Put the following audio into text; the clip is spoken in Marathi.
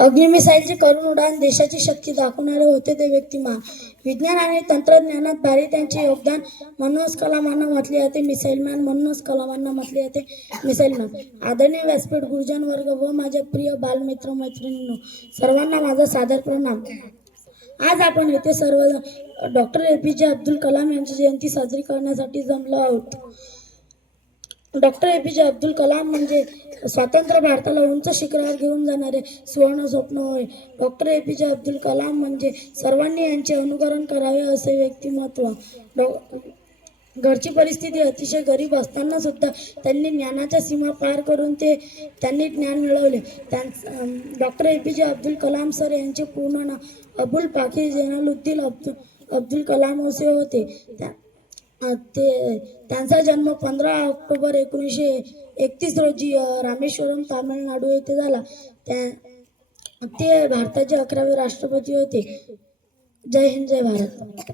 अग्निमिसाईलचे करुण उडान देशाची शक्ती दाखवणारे होते ते व्यक्तिमान. विज्ञान आणि तंत्रज्ञानात भारी त्यांचे योगदान म्हणूनच कलामांना म्हटले जाते. मिसाईलमॅन म्हणूनच कलामांना म्हटले जाते. मिसाईलमॅन आदरणीय व्यासपीठ गुरुजन वर्ग व माझ्या प्रिय बालमित्र मैत्रिणींनो सर्वांना माझा सादर प्रणाम. आज आपण येथे सर्व डॉक्टर ए पी जे अब्दुल कलाम यांची जयंती साजरी करण्यासाठी जमलो आहोत. डॉक्टर ए पी जे अब्दुल कलाम म्हणजे स्वातंत्र्य भारताला उंच शिखरावर घेऊन जाणारे सुवर्ण स्वप्न होय. डॉक्टर ए पी जे अब्दुल कलाम म्हणजे सर्वांनी यांचे अनुकरण करावे असे व्यक्तिमत्व. डॉ घरची परिस्थिती अतिशय गरीब असताना सुद्धा त्यांनी ज्ञानाच्या सीमा पार करून ते त्यांनी ज्ञान मिळवले. त्यां डॉक्टर ए पी जे अब्दुल कलाम सर यांचे पूर्ण नाव अबुल पाखी जैनालुद्दीन अब्दुल अब्दुल कलाम असे होते. त्या ते त्यांचा जन्म पंधरा ऑक्टोबर एकोणीसशे एकतीस रोजी रामेश्वरम तामिळनाडू येथे झाला. त्या ते भारताचे अकरावे राष्ट्रपती होते. जय हिंद जय भारत.